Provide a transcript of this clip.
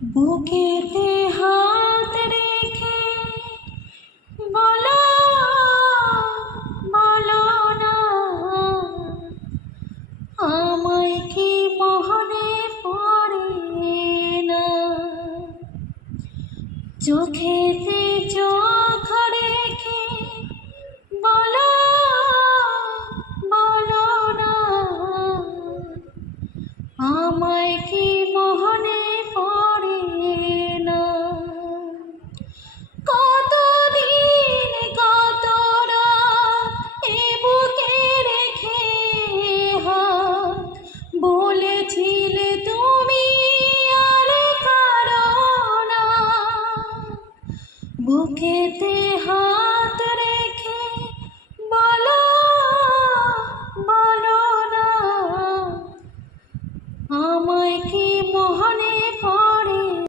বুকেতে হাত রেখে বলো বলো না আমায় কি মনে পড়ে না। চোখেতে চোখ রেখে বলো বলো না আমায় কি মনে পড়ে না। কতদিন কত রাত এ বুকে রেখে হাত বলেছিলে তুমি আর কারো না। বুকেতে